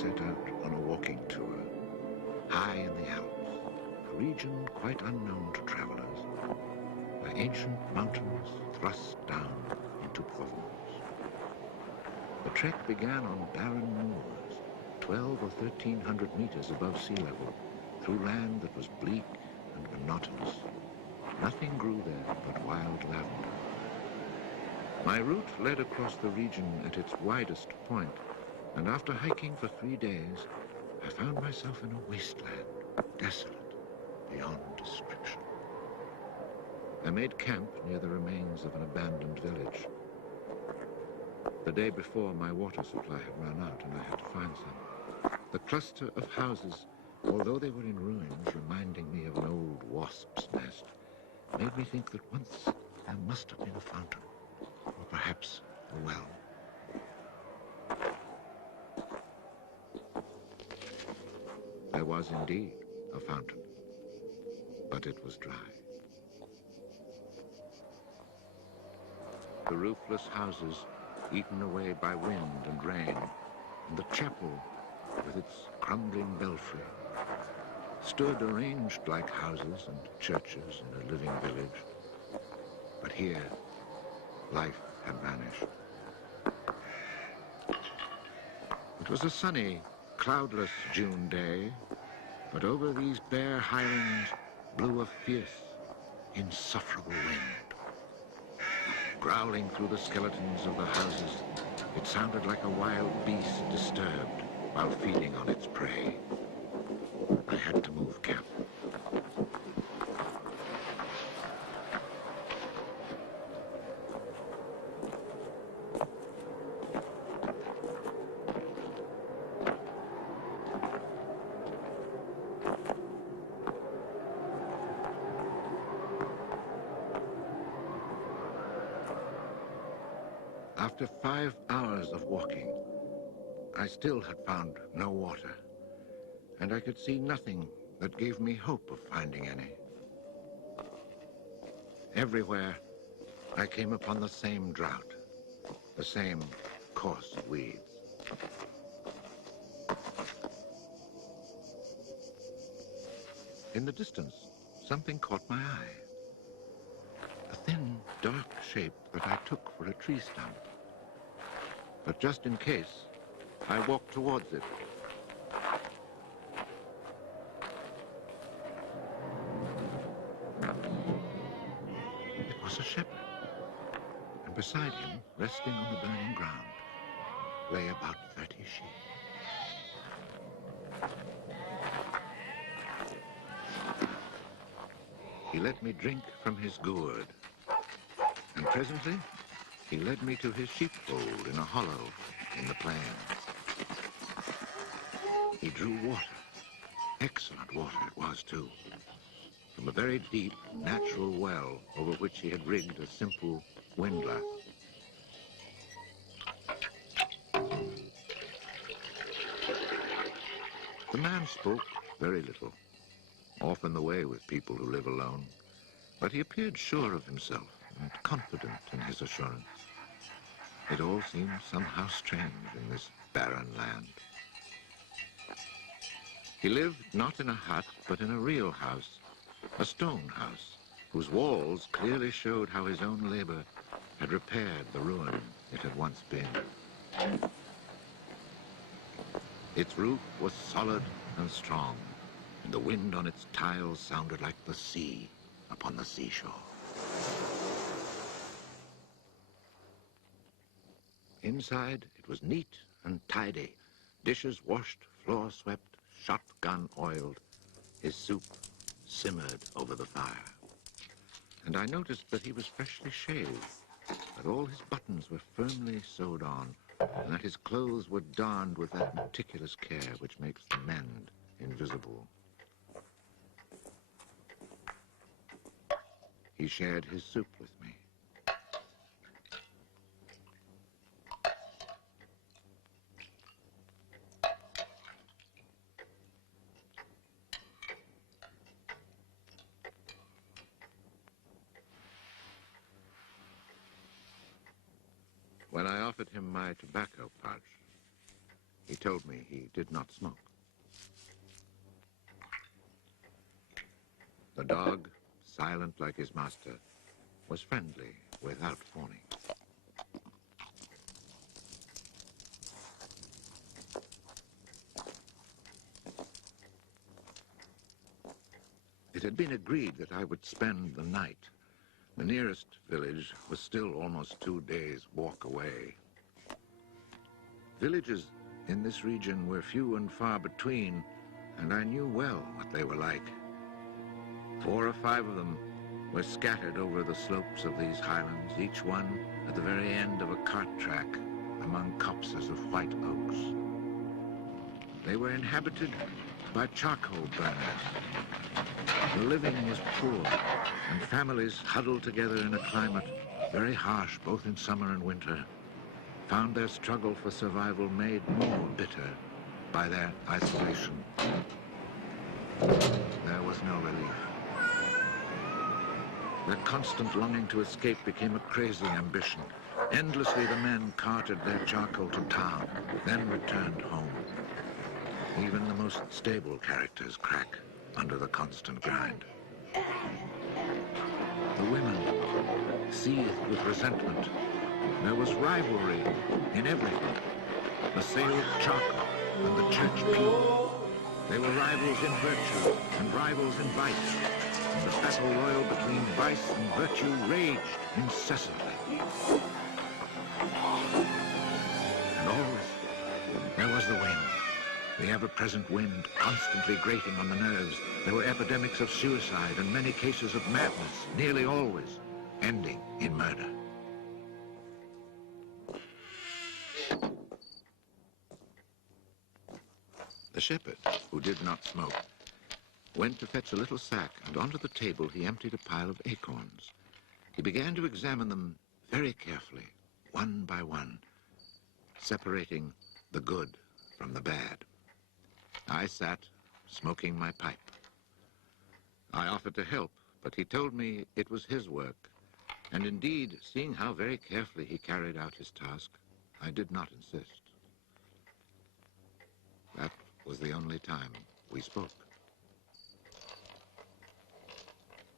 set out on a walking tour, high in the Alps, a region quite unknown to travelers, where ancient mountains thrust down into Provence. The trek began on barren moors, 12 or 1,300 meters above sea level, through land that was bleak and monotonous. Nothing grew there but wild lavender. My route led across the region at its widest point, and after hiking for 3 days, I found myself in a wasteland, desolate beyond description. I made camp near the remains of an abandoned village. The day before, my water supply had run out and I had to find some. The cluster of houses, although they were in ruins, reminding me of an old wasp's nest, made me think that once there must have been a fountain, or perhaps a well. There was indeed a fountain, but it was dry. The roofless houses, eaten away by wind and rain, and the chapel, with its crumbling belfry, stood arranged like houses and churches in a living village. But here, life had vanished. It was a sunny, cloudless June day, but over these bare highlands blew a fierce, insufferable wind. Growling through the skeletons of the houses, it sounded like a wild beast disturbed while feeding on its prey. I had to move camp. After 5 hours of walking, I still had found no water, and I could see nothing that gave me hope of finding any. Everywhere, I came upon the same drought, the same coarse weeds. In the distance, something caught my eye. A thin, dark shape that I took for a tree stump. But just in case, I walked towards it. It was a shepherd, and beside him, resting on the burning ground, lay about 30 sheep. He let me drink from his gourd, and presently he led me to his sheepfold in a hollow in the plain. He drew water. Excellent water it was, too, from a very deep, natural well over which he had rigged a simple windlass. The man spoke very little, often the way with people who live alone, but he appeared sure of himself and confident in his assurance. It all seemed somehow strange in this barren land. He lived not in a hut, but in a real house, a stone house, whose walls clearly showed how his own labor had repaired the ruin it had once been. Its roof was solid and strong, and the wind on its tiles sounded like the sea upon the seashore. Inside, it was neat and tidy, dishes washed, floor swept, shotgun oiled. His soup simmered over the fire. And I noticed that he was freshly shaved, that all his buttons were firmly sewed on, and that his clothes were darned with that meticulous care which makes the mend invisible. He shared his soup with me. When I offered him my tobacco pouch, he told me he did not smoke. The dog, silent like his master, was friendly without fawning. It had been agreed that I would spend the night. The nearest village was still almost 2 days' walk away. Villages in this region were few and far between, and I knew well what they were like. 4 or 5 of them were scattered over the slopes of these highlands, each one at the very end of a cart track among copses of white oaks. They were inhabited by charcoal burners. The living was poor, and families huddled together in a climate very harsh both in summer and winter found their struggle for survival made more bitter by their isolation. There was no relief. Their constant longing to escape became a crazy ambition. Endlessly the men carted their charcoal to town, then returned home. Even the most stable characters crack under the constant grind. The women seethed with resentment. There was rivalry in everything. The sale of charcoal and the church pew. They were rivals in virtue and rivals in vice. And the battle royal between vice and virtue raged incessantly. And always there was the wind. The ever-present wind constantly grating on the nerves. There were epidemics of suicide and many cases of madness, nearly always ending in murder. The shepherd, who did not smoke, went to fetch a little sack, and onto the table he emptied a pile of acorns. He began to examine them very carefully, one by one, separating the good from the bad. I sat, smoking my pipe. I offered to help, but he told me it was his work, and indeed, seeing how very carefully he carried out his task, I did not insist. That was the only time we spoke.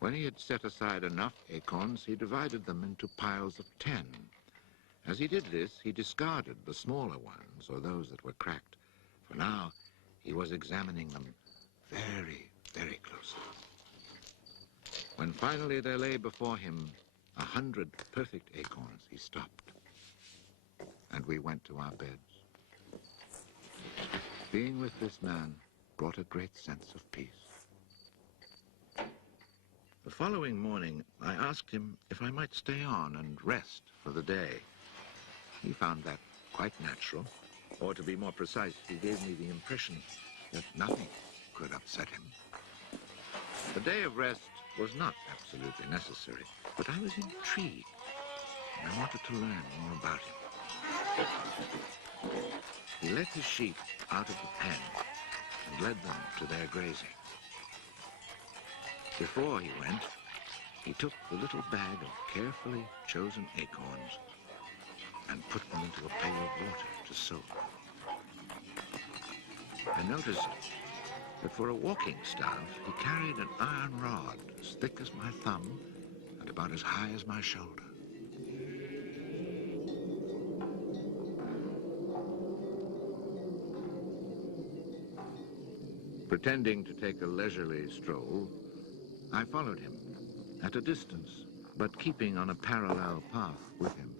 When he had set aside enough acorns, he divided them into piles of 10. As he did this, he discarded the smaller ones, or those that were cracked, for now he was examining them very, very closely. When finally there lay before him 100 perfect acorns, he stopped, and we went to our beds. Being with this man brought a great sense of peace. The following morning, I asked him if I might stay on and rest for the day. He found that quite natural, or to be more precise, he gave me the impression that nothing could upset him. The day of rest was not absolutely necessary, but I was intrigued, and I wanted to learn more about him. He let his sheep out of the pen and led them to their grazing. Before he went, he took the little bag of carefully chosen acorns and put them into a pail of water to soak. I noticed that for a walking staff, he carried an iron rod as thick as my thumb and about as high as my shoulder. Pretending to take a leisurely stroll, I followed him at a distance, but keeping on a parallel path with him.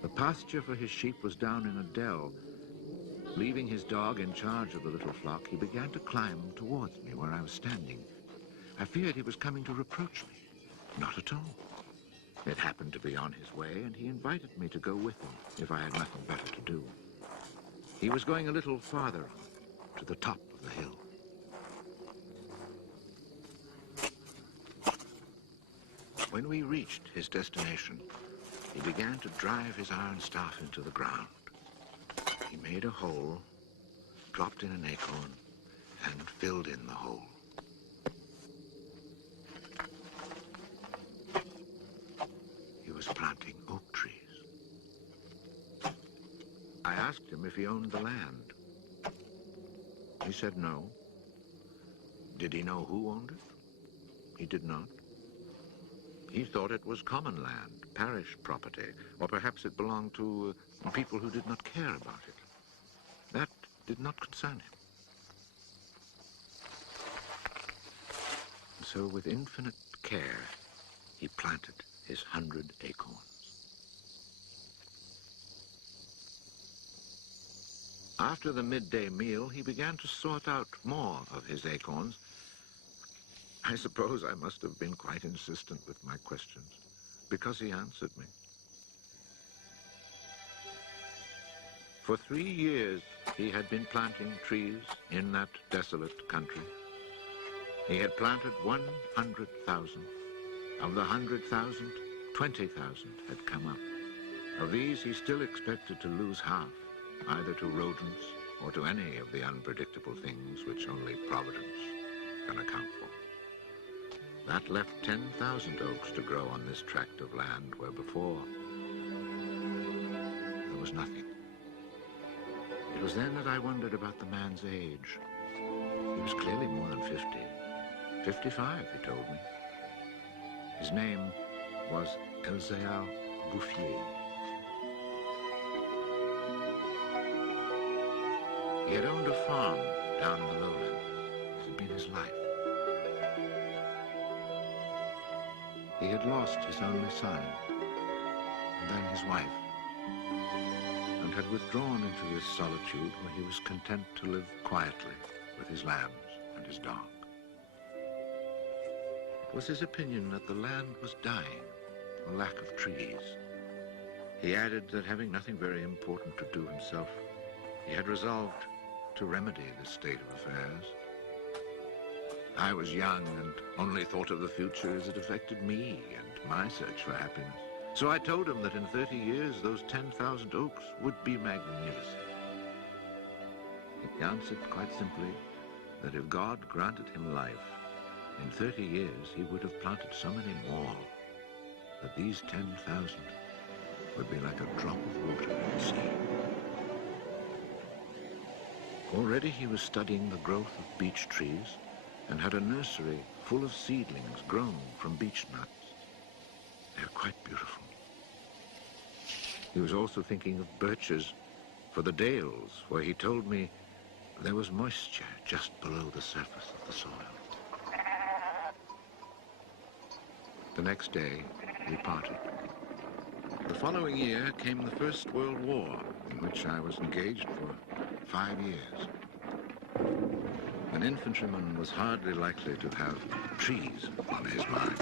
The pasture for his sheep was down in a dell. Leaving his dog in charge of the little flock, he began to climb towards me where I was standing. I feared he was coming to reproach me. Not at all. It happened to be on his way, and he invited me to go with him if I had nothing better to do. He was going a little farther on, to the top of the hill. When we reached his destination, he began to drive his iron staff into the ground. He made a hole, dropped in an acorn, and filled in the hole. He was planting oak trees. asked him if he owned the land. He said no. Did he know who owned it? He did not. He thought it was common land, parish property, or perhaps it belonged to people who did not care about it. That did not concern him. So with infinite care, he planted his 100 acorns. After the midday meal, he began to sort out more of his acorns. I suppose I must have been quite insistent with my questions, because he answered me. For 3 years, he had been planting trees in that desolate country. He had planted 100,000. Of the 100,000, 20,000 had come up. Of these, he still expected to lose half, either to rodents or to any of the unpredictable things which only Providence can account for. That left 10,000 oaks to grow on this tract of land where before there was nothing. It was then that I wondered about the man's age. He was clearly more than 50. 55, he told me. His name was Elzéar Bouffier. He had owned a farm down in the lowlands. It had been his life. He had lost his only son, and then his wife, and had withdrawn into this solitude where he was content to live quietly with his lambs and his dog. It was his opinion that the land was dying from lack of trees. He added that having nothing very important to do himself, he had resolved to remedy this state of affairs. I was young and only thought of the future as it affected me and my search for happiness. So I told him that in 30 years, those 10,000 oaks would be magnificent. He answered quite simply that if God granted him life, in 30 years he would have planted so many more that these 10,000 would be like a drop of water in the sea. Already he was studying the growth of beech trees and had a nursery full of seedlings grown from beech nuts. They're quite beautiful. He was also thinking of birches for the dales, where he told me there was moisture just below the surface of the soil. The next day, we parted. The following year came the First World War, in which I was engaged for 5 years. An infantryman was hardly likely to have trees on his mind.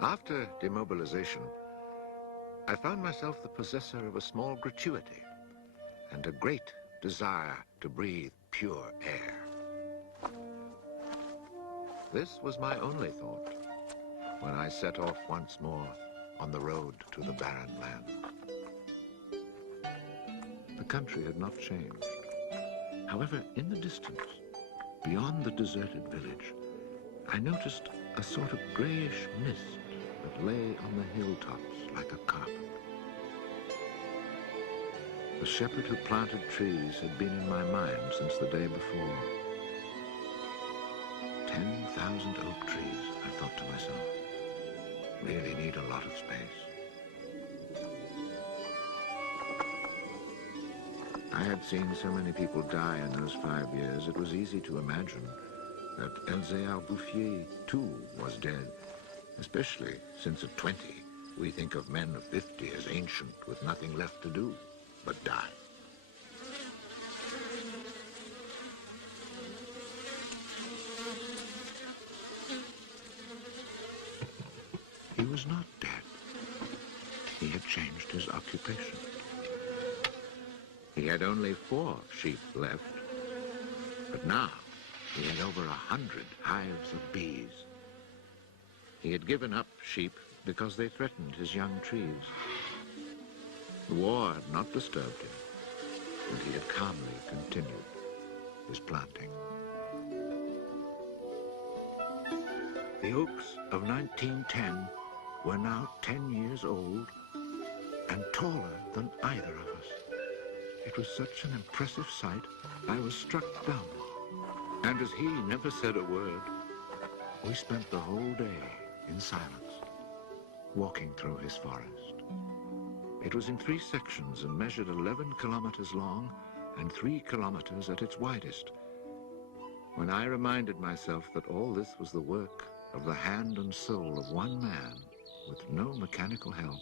After demobilization, I found myself the possessor of a small gratuity and a great desire to breathe pure air. This was my only thought when I set off once more on the road to the barren land. The country had not changed. However, in the distance, beyond the deserted village, I noticed a sort of grayish mist that lay on the hilltops like a carpet. The shepherd who planted trees had been in my mind since the day before. 10,000 oak trees, I thought to myself, really need a lot of space. I had seen so many people die in those 5 years, it was easy to imagine that Elzéar Bouffier, too, was dead, especially since at 20, we think of men of 50 as ancient with nothing left to do but die. He was not dead. He had changed his occupation. had only 4 sheep left, but now he had over 100 hives of bees. He had given up sheep because they threatened his young trees. The war had not disturbed him, and he had calmly continued his planting. The oaks of 1910 were now 10 years old and taller than either of us. It was such an impressive sight, I was struck dumb. And as he never said a word, we spent the whole day in silence, walking through his forest. It was in 3 sections and measured 11 kilometers long and 3 kilometers at its widest. When I reminded myself that all this was the work of the hand and soul of one man with no mechanical help,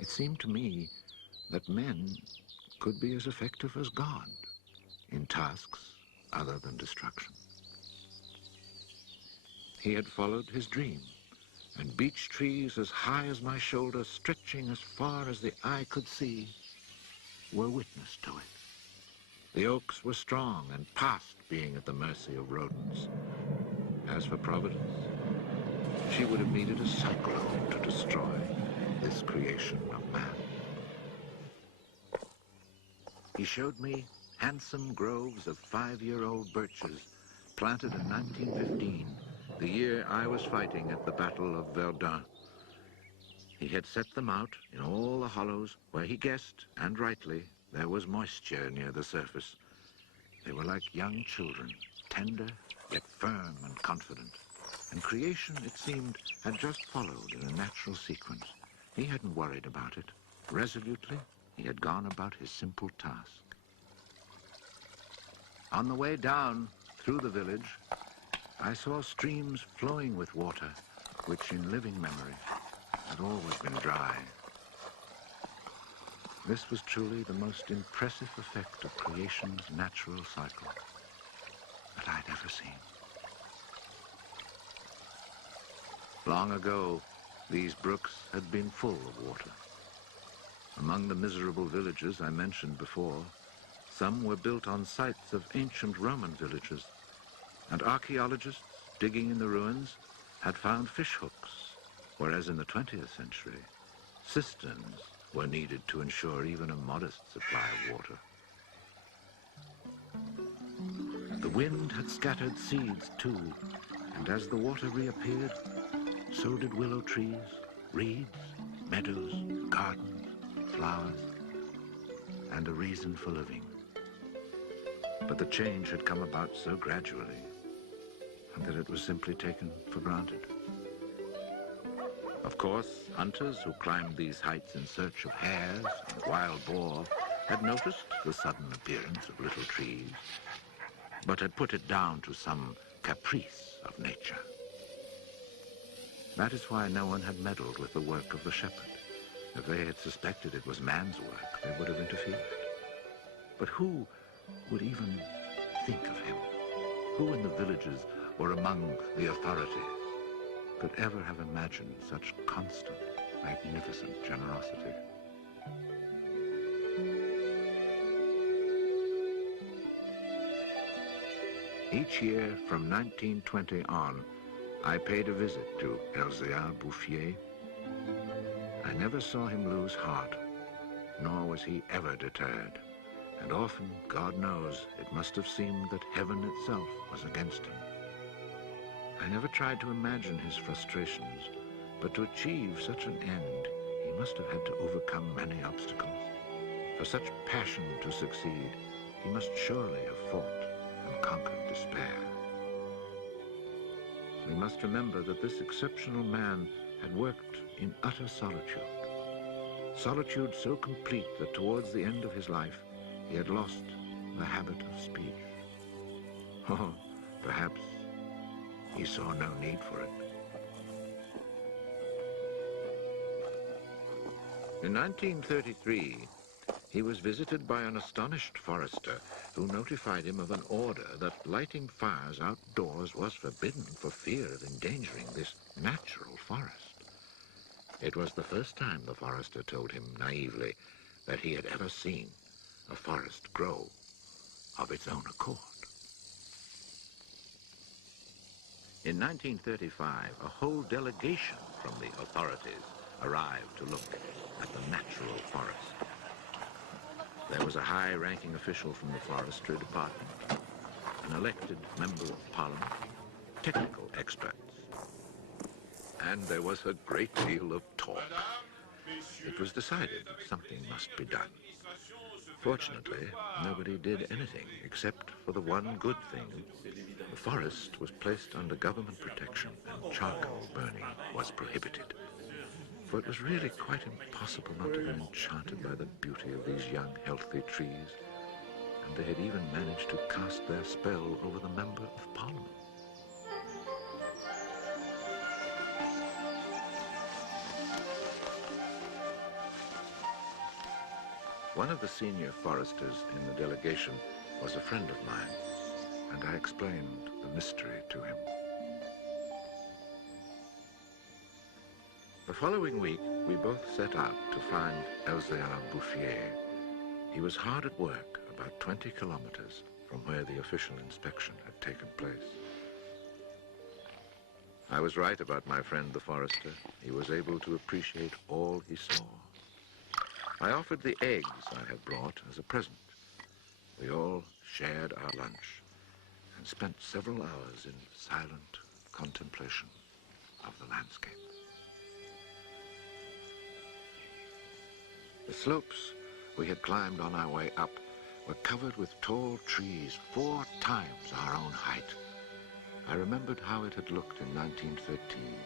it seemed to me that men could be as effective as God in tasks other than destruction. He had followed his dream, and beech trees as high as my shoulder, stretching as far as the eye could see, were witness to it. The oaks were strong and past being at the mercy of rodents. As for Providence, she would have needed a cyclone to destroy this creation of man. He showed me handsome groves of 5-year-old birches planted in 1915, the year I was fighting at the Battle of Verdun. He had set them out in all the hollows where he guessed, and rightly, there was moisture near the surface. They were like young children, tender yet firm and confident. And creation, it seemed, had just followed in a natural sequence. He hadn't worried about it. Resolutely, he had gone about his simple task. On the way down through the village, I saw streams flowing with water, which in living memory had always been dry. This was truly the most impressive effect of creation's natural cycle that I'd ever seen. Long ago, these brooks had been full of water. Among the miserable villages I mentioned before, some were built on sites of ancient Roman villages, and archaeologists digging in the ruins had found fish hooks, whereas in the 20th century, cisterns were needed to ensure even a modest supply of water. The wind had scattered seeds too, and as the water reappeared, so did willow trees, reeds, meadows, gardens, flowers, and a reason for living. But the change had come about so gradually that it was simply taken for granted. Of course, hunters who climbed these heights in search of hares and wild boar had noticed the sudden appearance of little trees, but had put it down to some caprice of nature. That is why no one had meddled with the work of the shepherd. If they had suspected it was man's work, they would have interfered. But who would even think of him? Who in the villages or among the authorities could ever have imagined such constant, magnificent generosity? Each year from 1920 on, I paid a visit to Elzéar Bouffier. I never saw him lose heart, nor was he ever deterred. And often, God knows, it must have seemed that heaven itself was against him. I never tried to imagine his frustrations, but to achieve such an end, he must have had to overcome many obstacles. For such passion to succeed, he must surely have fought and conquered despair. We must remember that this exceptional man had worked in utter solitude. Solitude so complete that towards the end of his life, he had lost the habit of speech. Oh, perhaps he saw no need for it. In 1933, he was visited by an astonished forester who notified him of an order that lighting fires outdoors was forbidden for fear of endangering this natural forest. It was the first time the forester told him naively that he had ever seen a forest grow of its own accord. In 1935, a whole delegation from the authorities arrived to look at the natural forest. There was a high-ranking official from the Forestry Department, an elected member of Parliament, technical experts. And there was a great deal of talk. It was decided something must be done. Fortunately, nobody did anything except for the one good thing. The forest was placed under government protection and charcoal burning was prohibited. For it was really quite impossible not to be enchanted by the beauty of these young, healthy trees. And they had even managed to cast their spell over the Member of Parliament. One of the senior foresters in the delegation was a friend of mine, and I explained the mystery to him. The following week, we both set out to find Elzéar Bouffier. He was hard at work about 20 kilometers from where the official inspection had taken place. I was right about my friend the forester. He was able to appreciate all he saw. I offered the eggs I had brought as a present. We all shared our lunch and spent several hours in silent contemplation of the landscape. The slopes we had climbed on our way up were covered with tall trees 4 times our own height. I remembered how it had looked in 1913,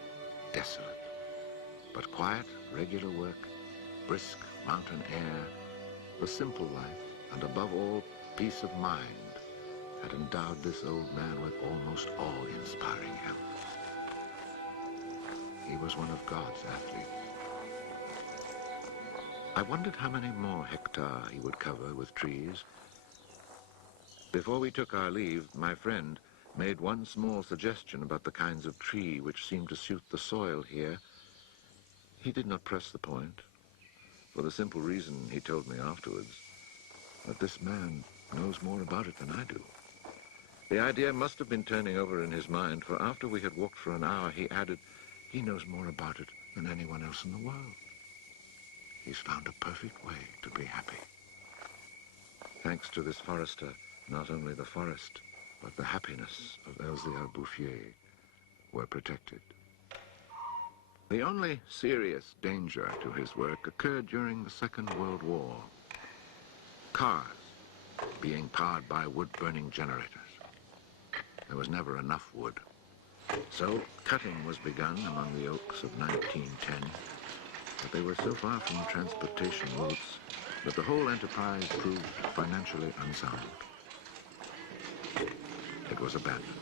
desolate, but quiet, regular work, brisk mountain air, the simple life, and above all, peace of mind, had endowed this old man with almost awe-inspiring health. He was one of God's athletes. I wondered how many more hectares he would cover with trees. Before we took our leave, my friend made one small suggestion about the kinds of tree which seemed to suit the soil here. He did not press the point, for the simple reason, he told me afterwards, that this man knows more about it than I do. The idea must have been turning over in his mind, for after we had walked for an hour, he added, he knows more about it than anyone else in the world. He's found a perfect way to be happy. Thanks to this forester, not only the forest, but the happiness of Elzéar Bouffier were protected. The only serious danger to his work occurred during the Second World War. Cars being powered by wood-burning generators. There was never enough wood. So cutting was begun among the oaks of 1910, but they were so far from transportation routes that the whole enterprise proved financially unsound. It was abandoned.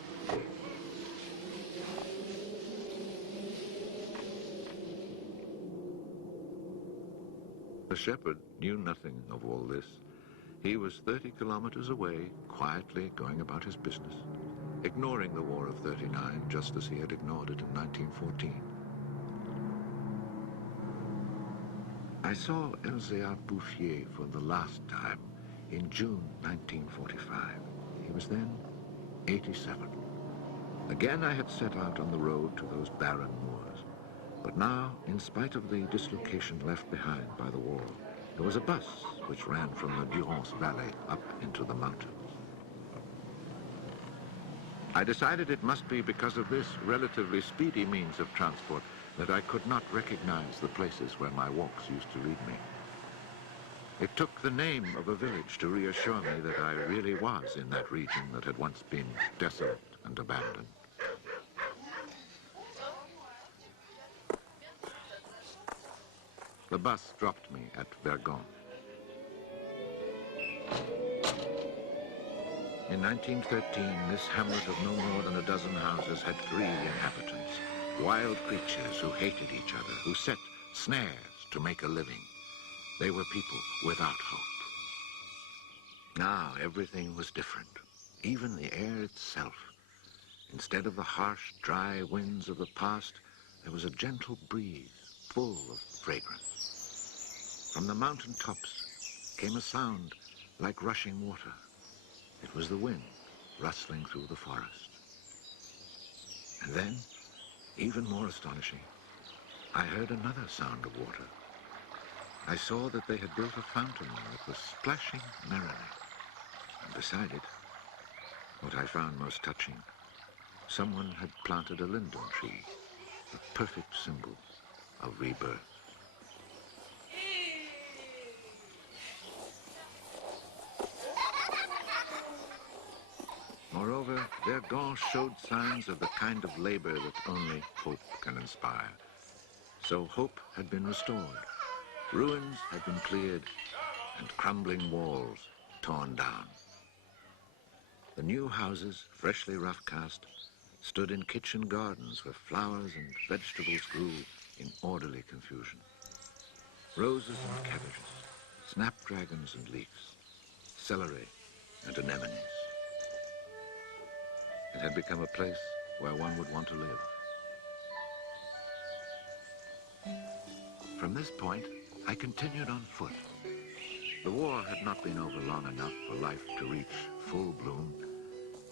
The shepherd knew nothing of all this. He was 30 kilometers away, quietly going about his business, ignoring the War of '39 just as he had ignored it in 1914. I saw Elzéar Bouffier for the last time in June 1945. He was then 87. Again I had set out on the road to those barren moors. But now, in spite of the dislocation left behind by the war, there was a bus which ran from the Durance Valley up into the mountains. I decided it must be because of this relatively speedy means of transport that I could not recognize the places where my walks used to lead me. It took the name of a village to reassure me that I really was in that region that had once been desolate and abandoned. The bus dropped me at Vergon. In 1913, this hamlet of no more than a dozen houses had 3 inhabitants, wild creatures who hated each other, who set snares to make a living. They were people without hope. Now everything was different, even the air itself. Instead of the harsh, dry winds of the past, there was a gentle breeze full of fragrance. From the mountain tops came a sound like rushing water. It was the wind rustling through the forest. And then, even more astonishing, I heard another sound of water. I saw that they had built a fountain that was splashing merrily. And beside it, what I found most touching, someone had planted a linden tree, the perfect symbol of rebirth. Moreover, Vergand showed signs of the kind of labor that only hope can inspire. So hope had been restored. Ruins had been cleared and crumbling walls torn down. The new houses, freshly rough-cast, stood in kitchen gardens where flowers and vegetables grew in orderly confusion. Roses and cabbages, snapdragons and leeks, celery and anemones. It had become a place where one would want to live. From this point, I continued on foot. The war had not been over long enough for life to reach full bloom,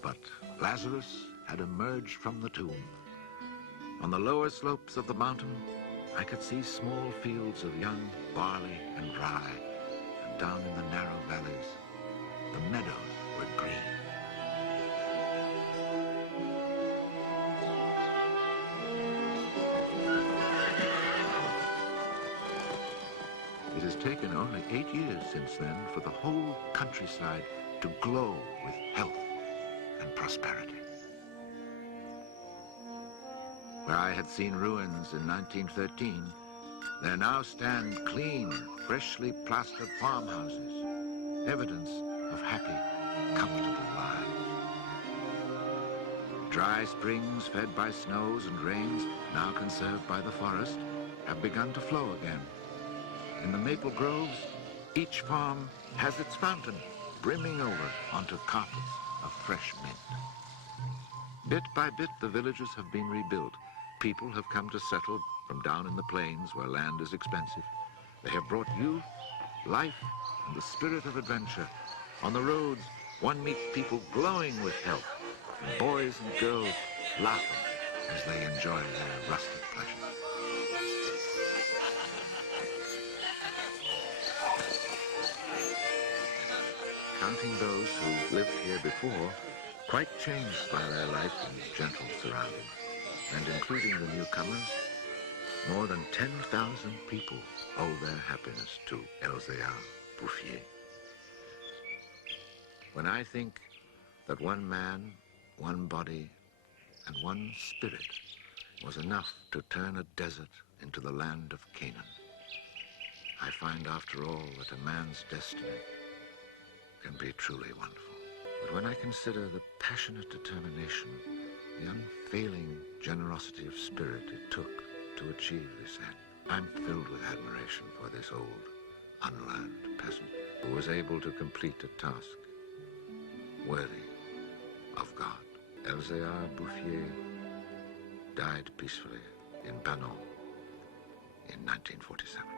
but Lazarus had emerged from the tomb. On the lower slopes of the mountain, I could see small fields of young barley and rye, and down in the narrow valleys, the meadows were green. It has taken only 8 years since then for the whole countryside to glow with health and prosperity. Where I had seen ruins in 1913, there now stand clean, freshly plastered farmhouses, evidence of happy, comfortable lives. Dry springs fed by snows and rains, now conserved by the forest, have begun to flow again. In the maple groves, each farm has its fountain brimming over onto carpets of fresh mint. Bit by bit, the villages have been rebuilt. People have come to settle from down in the plains where land is expensive. They have brought youth, life, and the spirit of adventure. On the roads, one meets people glowing with health, and boys and girls laughing as they enjoy their rustic pleasures. Counting those who lived here before, quite changed by their life in gentle surroundings, and including the newcomers, more than 10,000 people owe their happiness to Elzéar Bouffier. When I think that one man, one body, and one spirit was enough to turn a desert into the land of Canaan, I find after all that a man's destiny can be truly wonderful. But when I consider the passionate determination, the unfailing generosity of spirit it took to achieve this end, I'm filled with admiration for this old, unlearned peasant who was able to complete a task worthy of God. Elzéar Bouffier died peacefully in Banon in 1947.